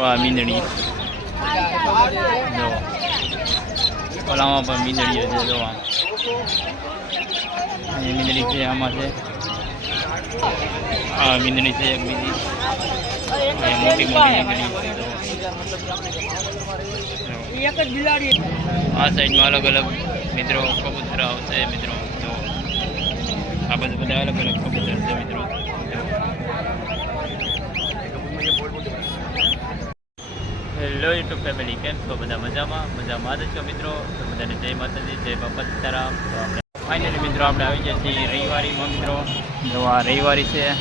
આ મીંદડી જો ઓલામાં પણ મીંદડીઓ છે જો આમ અહીં મીંદડી છે આમાં છે આ મીંદડી છે એક બીજી મોટી મોટી મીંદડી આ સાઈડમાં અલગ અલગ મિત્રો કબૂતર આવશે મિત્રો જો આ બધું બધા અલગ અલગ કબૂતર છે મિત્રો. હેલો યુટ્યુબ ફેમિલી કેમ છો? બધા મજામાં? મજામાં જ છો મિત્રો? તો બધાને જય માતાજી, જય બાપા સીતારામ. તો આપણે ફાઇનલી મિત્રો આપણે આવી ગયા છીએ રવિવારીમાં મિત્રો. જો આ રવિવારી છે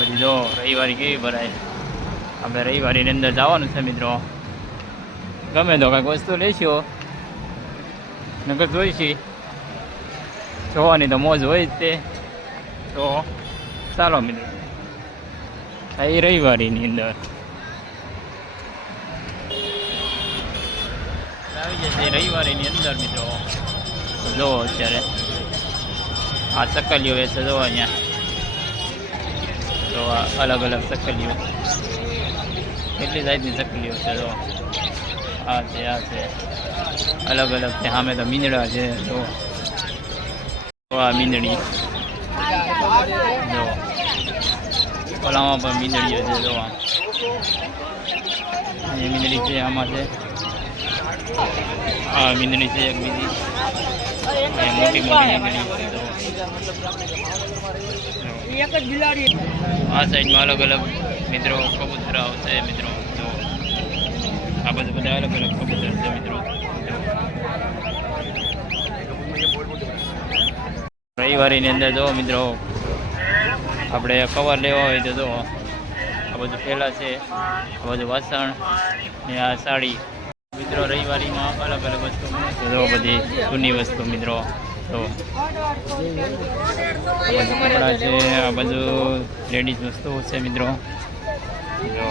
બધી જો રવિવારી કેવી ભરાય. આપણે રવિવારીની અંદર જવાનું છે મિત્રો. ગમે તો કાંઈક વસ્તુ લેશો. નગર જોઈશી. જોવાની તો મોજ હોય જ તે. તો ચાલો મિત્રો. એ રવિવારીની અંદર. આવી જશે રવિવારીની અંદર મિત્રો. જુઓ અત્યારે. આ સકલીઓ વેચે જુઓ અહીંયા. તો આ અલગ અલગ સકલીઓ. કેટલી જાતની સકલીઓ છે જો આ છે આ છે. અલગ અલગ છે. સામે તો મીંદડા છે જો આ મીંદડી. જો ઓલામાં પણ મીંદડીઓ છે જો આ મીંદડી છે, આમાં છે. આ મીંદડી છે એક બીજી મોટી મોટી બિલાડી. આ સાઈડમાં અલગ અલગ મિત્રો કબૂતર આવશે મિત્રો. જો આ બધું બધા અલગ અલગ કબૂતર છે મિત્રો. રવિવારીની અંદર જો મિત્રો આપણે કવર લેવા હોય તો જો આ બધું પહેલાં છે આ બધું વાસણ ને આ સાડી. મિત્રો, રવિવારીમાં અલગ અલગ વસ્તુ જો બધી જૂની વસ્તુ, મિત્રો. તો કપડાં છે, આ બધું લેડીઝ વસ્તુઓ છે, મિત્રો. જો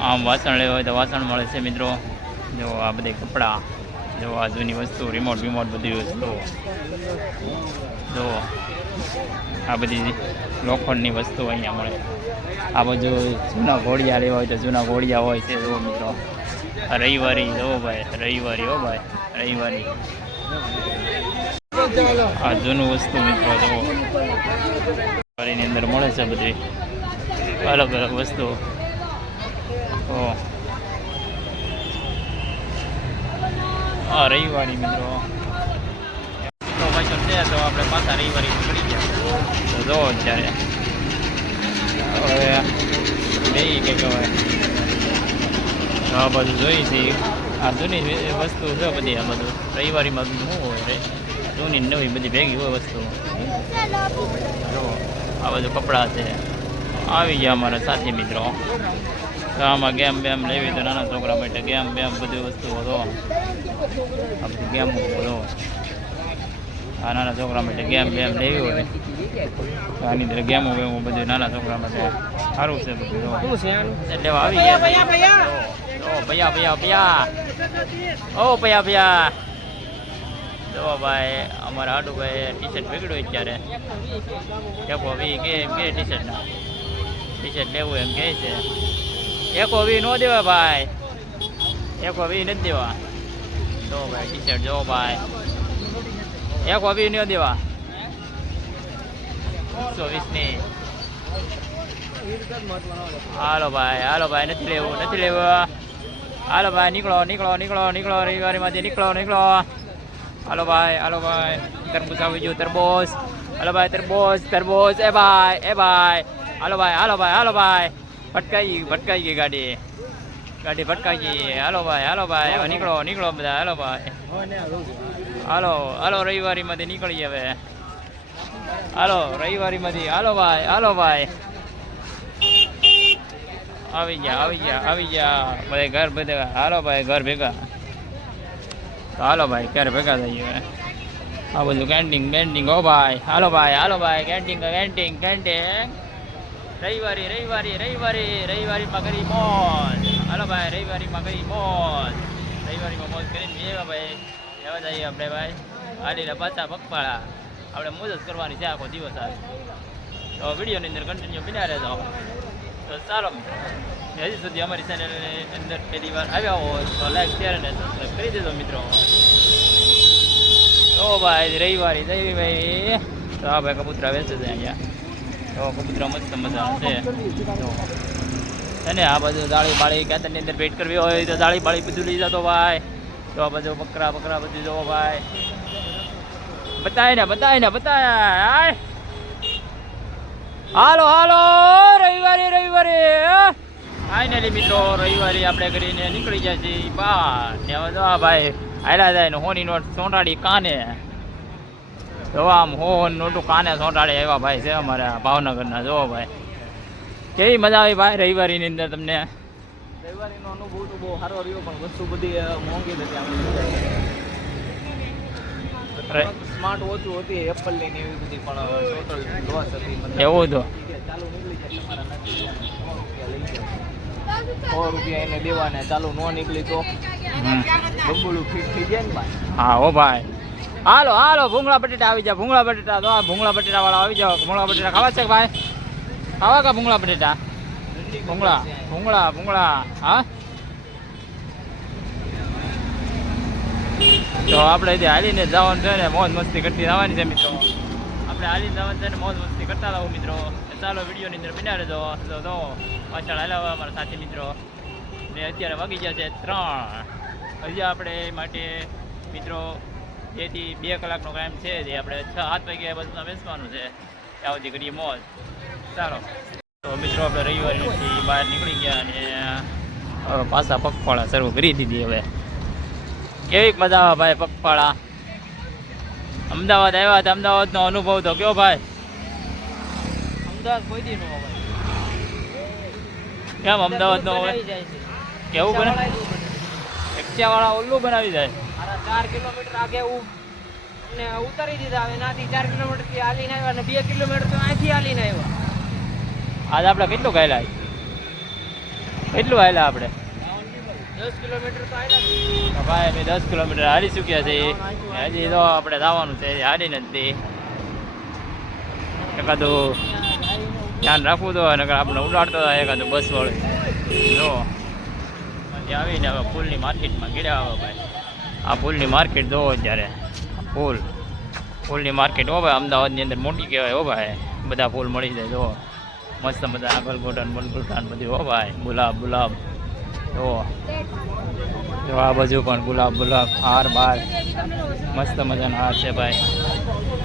આમ વાસણ લેવા હોય તો વાસણ મળે છે, મિત્રો. જો આ બધી કપડાં, જો આ જૂની વસ્તુ રિમોટ વિમોટ બધી વસ્તુ જો આ બધી લોખંડની વસ્તુ અહીંયા મળે. આ બધું જૂના ઘોડિયા લેવા હોય તો જૂના ઘોડિયા હોય છે જો મિત્રો. રવિવારી જવો ભાઈ, રવિવારી, હો ભાઈ, રવિવારી. આ જૂનું વસ્તુ મિત્રો જવો રવિવારીની અંદર મળે છે બધી અલગ અલગ વસ્તુ ઓ આ રવિવારી મિત્રો. છે, તો આપણે પાછા રવિવારી પડી ગયા. તો જો અત્યારે. હવે બે કે કહેવાય. આ બધું જોઈ છે. આ જૂની વસ્તુ છે બધી આ બધું. રવિવારીમાં શું હોય જૂની નવી બધી ભેગી હોય વસ્તુ. જો, આ બધું કપડાં છે. આવી ગયા અમારા સાથી મિત્રો. તો આમાં ગેમ બેમ લેવી તો નાના છોકરા માટે ગેમ બેમ બધી વસ્તુઓ તો આ બધી ગેમ હતો આ નાના છોકરા માટે ગેમ બેમ લેવી હોય. તો આની અંદર ગેમો બેમો બધું નાના છોકરા માટે સારું છે બધું છે એટલે આવી ગયા ભૈયા ભૈયા ભૈયા ભૈયા ઓ ભૈયા ભૈયા જો ભાઈ અમારા આડુભાઈ ટી શર્ટ બગડ્યું અત્યારે એકો વી, કે ટી શર્ટ ટી શર્ટ લેવું એમ કહે છે. એકો વી ન દેવા ભાઈ. એકો વી નથી દેવા. જો ભાઈ ટી શર્ટ જો ભાઈ. એકો વી ન દેવા. એકસો વીસની હાલો ભાઈ હાલો ભાઈ, નથી લેવું નથી લેવું. હાલો ભાઈ, નીકળો નીકળો નીકળો નીકળો, રવિવારીમાંથી નીકળો નીકળો. હાલો ભાઈ હાલો ભાઈ, તરબૂચ આવી ગયું, તરબૂચ. હાલો ભાઈ, તરબૂચ તરબૂચ. એ ભાઈ એ ભાઈ. હાલો ભાઈ હાલો ભાઈ હાલો ભાઈ. ભટકાઈ ભટકાઈ ગઈ ગાડી. ગાડી ભટકાઈ ગઈ. હાલો ભાઈ હાલો ભાઈ. હવે નીકળો નીકળો બધા. હાલો ભાઈ. હાલો હાલો, રવિવારીમાંથી નીકળીએ હવે. હાલો, રવિવારીમાંથી. હાલો ભાઈ હાલો ભાઈ. આવી ગયા આવી ગયા આવી ગયા. બધા ઘર બધા હાલો ભાઈ, ઘર ભેગા. હાલો ભાઈ, ક્યારે ભેગા થઈએ હવે? આ બધું કેન્ટીન કેન્ટીન હો ભાઈ, હાલો ભાઈ હાલો ભાઈ. Canteen canteen canteen Ravivari Ravivari Ravivari. રવિવારીમાં કરી મોજ. હાલો ભાઈ, રવિવારીમાં કરી મોજ. રવિવારીમાં મોજ કરીને એવા ભાઈ. એવા જઈએ આપણે ભાઈ. હાલીને પાછા પગપાળા. આપણે મોજ કરવાની છે આખો દિવસ આ. તો વિડીયોની અંદર કન્ટિન્યુ બિના રહેજો. તો ચાલો. હજી સુધી અમારી ચેનલની અંદર પહેલી વાર આવ્યા હો તો લાઈક શેર અને સબસ્ક્રાઈબ કરી દેજો મિત્રો. તો ભાઈ, રવિવારી જઈ ભાઈ. તો આ ભાઈ કબૂતરા વેચે છે અહીંયા. તો કબૂતરા મસ્ત મજાના છે. તો અને આ બધું દાળી બાળી ખેતરની અંદર ભેટ કરવી હોય તો દાળી બાળી બધું લઈ જતો ભાઈ. તો આ બધું બકરા બકરા બધું જોવો ભાઈ. બતાય ને બતાય ને, બતાય. હાલો હાલો રવિવારે રવિવારે. ફાઇનલી મિત્રો રવિવારે આપણે કરીને નીકળી જાય છે બહાર. ને હવે આ ભાઈ હાલ્યા જાય ને હોની નોટ સોંટાડી કાને. જો આમ હોન નોટું કાને સોંટાડી એવા ભાઈ છે અમારા ભાવનગરના. જો ભાઈ કેવી મજા આવી ભાઈ રવિવારીની અંદર તમને? રવિવારીનો અનુભવ તો બહુ સારો રહ્યો પણ વસ્તુ બધી મોંઘી નથી સ્માર્ટ ઓછું હતી એપલની ની એવી બધી પણ લોસ હતી એવું તો. ચાલુ નીકળી જાય તમારા નથી સો રૂપિયા એને દેવાના ચાલુ નો નીકળી તો. બબુલું ફિટ થઈ જાય ને ભાઈ. હા હો ભાઈ. હાલો હાલો ભૂંગળા બટેટા આવી જાય ભૂંગળા બટેટા તો આ ભૂંગળા બટેટા વાળા આવી જાવ ભૂંગળા બટેટા ખાવા છે ભાઈ? ખાવા કા ભૂંગળા બટેટા? ભૂંગળા ભૂંગળા ભૂંગળા હા? તો આપણે જે હાલીને જવાનું છે ને, મોજ મસ્તી કરતી જવાની છે મિત્રો. આપણે હાલીને જવાનું છે ને, મોજ મસ્તી કરતા રહો મિત્રો. ચાલો વિડીયોની અંદર બન્યા રહેજો તો તો પાછળ હાલ્યા અમારા સાથી મિત્રો. ને અત્યારે વાગી ગયા છે ત્રણ. હજી આપણે માટે મિત્રો જેથી બે કલાકનો ટાઈમ છે જે આપણે છ, સાત વાગે બધું બેસવાનું છે. ત્યાં સુધી કરીએ મોજ. ચાલો. તો મિત્રો, આપણે રવિવારથી બહાર નીકળી ગયા અને પાછા પગપાળા શરૂ કરી દીધી હવે. કેવી મજા આવે ભાઈ પગપાળા? અમદાવાદ આવ્યા હતા અમદાવાદનો અનુભવ તો કયો ભાઈ? અમદાવાદ કોઈ દી ન કેમ હોય? જાય છે. કેવું બને? રિક્ષાવાળા ઓલું બનાવી જાય? ચાર કિલોમીટર આગે અમને ઉતારી દીધા હવે એનાથી ચાર કિલોમીટરથી હાલીને આવ્યા અને બે કિલોમીટર તો અહીંથી હાલીને આવ્યા. આજે આપણે કેટલું ગાયેલા? કેટલું હાલ્યા આપણે? દસ કિલોમીટર ભાઈ, અમે દસ કિલોમીટર હારી ચૂક્યા છીએ. હજી તો આપણે જવાનું છે હારી નથી એકાદું ધ્યાન રાખવું તો નકર આપણે ઉડાડતો હતા એકાદું બસ વાળું જો આવીને હવે ફૂલની માર્કેટમાં ગીડ્યા આવે ભાઈ. આ ફૂલની માર્કેટ જોવો ત્યારે ફૂલ ફૂલની માર્કેટ હો ભાઈ, અમદાવાદની અંદર મોટી કહેવાય હો ભાઈ. બધા ફૂલ મળી જાય જો મસ્ત મજા ગલગોટન બલગોટન બધું હો ભાઈ. ગુલાબ ગુલાબ. જો. જો આ બાજુ પણ ગુલાબ ગુલાબ હાર બાર. મસ્ત મજાના હાર છે ભાઈ.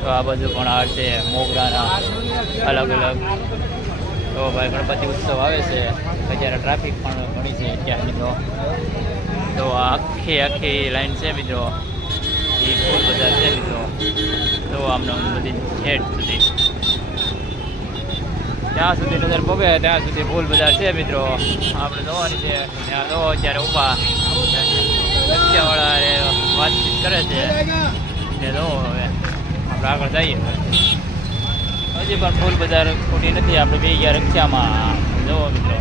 તો આ બાજુ પણ હાર છે મોગરાના અલગ અલગ. તો ભાઈ ગણપતિ ઉત્સવ આવે છે. અત્યારે ટ્રાફિક પણ ઘણી છે અત્યારે મિત્રો તો આખી આખી લાઈન છે મિત્રો. એ ફૂલ બજાર છે મિત્રો. તો આમને બધી છેઠ સુધી. ત્યાં સુધી નજર પગે, ત્યાં સુધી ફૂલ બજાર છે મિત્રો. આપણે જોવાની છે ત્યાં જો અત્યારે ઊભા. રિક્ષાવાળા વાતચીત કરે છે. ને જો હવે આપણે આગળ જઈએ. હજી પણ ફૂલ બજાર ખોટી નથી, આપણે બે ગયા રક્ષામાં. જુઓ મિત્રો.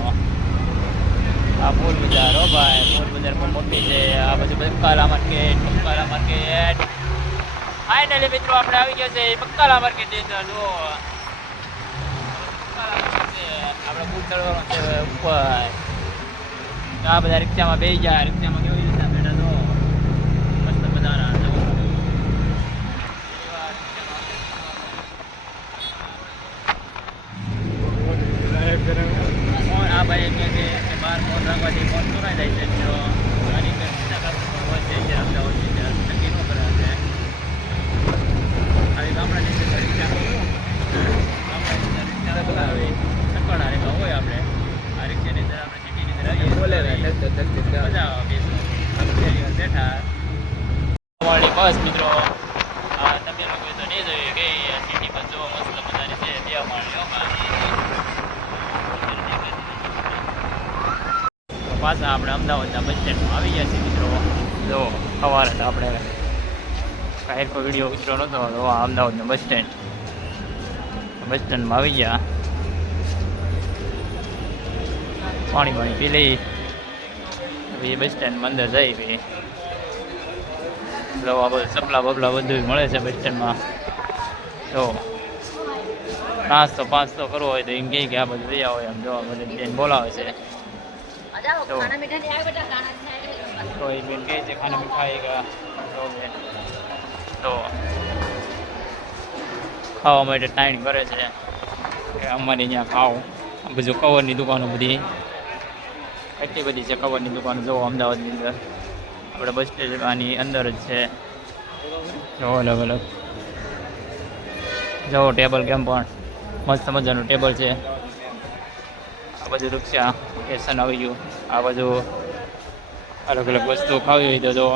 આ ફૂલ બજાર હો ભાઈ ફૂલ બજાર પણ મોટી છે. આ બધું બક્કાલા માર્કેટ બક્કાલા માર્કેટ ફાઇનલી મિત્રો, આપણે આવી ગયા છે બક્કાલા માર્કેટની અંદર. જુઓ આપણે બૂટ ચડવાનો છે ઉપર. આ બધા રિક્ષામાં બે જાય રિક્ષામાં કેવી રીતના બેઠા તો મસ્ત મજાના જુઓ. એવા રિક્ષામાં ફોન આ ભાઈ કહે છે કે બહાર ફોન રાખવાથી ફોન ચોરાઈ જાય છે મિત્રો આની અંદર કેટલા કાપડ હોય છે જે અમદાવાદની અંદર નક્કી ન કરે છે આવી ગામડાની અંદર રિક્ષા ગામડાની અંદર રિક્ષા બોલાવે સકવાડા રેખા હોય આપણે આ રિક્ષાની અંદર આપણે સિટીની અંદર આવીએ બોલે મજા આવે બેસવાની બેઠા વાળી બસ મિત્રો આ તમે લોકો તો નહીં જોયું કે સિટી બસ જો મસ્ત મજાની છે બે માળીઓમાં તો પાછા આપણે અમદાવાદના બસ સ્ટેન્ડમાં આવી ગયા છીએ મિત્રો. જો, સવારે તો આપણે કાંઈ કોઈ વીડિયો ઉતરો નહોતો, તો અમદાવાદના બસ સ્ટેન્ડ. બસ સ્ટેન્ડમાં આવી ગયા. પાણી પાણી પી લઈ. પછી બસ સ્ટેન્ડમાં અંદર જઈ પછી લો આ બધું સપલા બપલા બધું મળે છે બસ સ્ટેન્ડમાં. તો નાસ્તો પાસ્તો કરવો હોય તો એમ કહે કે આ બધું લઈ આવો એમ જોવા બધું બોલાવે છે. એ બેન કહે છે ખાના મીઠાઈ કા તો બેન તો ખાવા માટે ટાઈમ કરે છે. કે અમારે અહીંયા ખાઓ બધું કવરની દુકાનો બધી. એટલી બધી છે કવરની દુકાનો જોવો અમદાવાદની અંદર. આપણે બસ સ્ટેશનની અંદર જ છે. જો અલગ અલગ. જવો ટેબલ કેમ પણ. મસ્ત મજાનું ટેબલ છે. આ બધું રિક્ષા એસન આવી ગયું. આ બધું અલગ અલગ વસ્તુ ખાવી હોય તો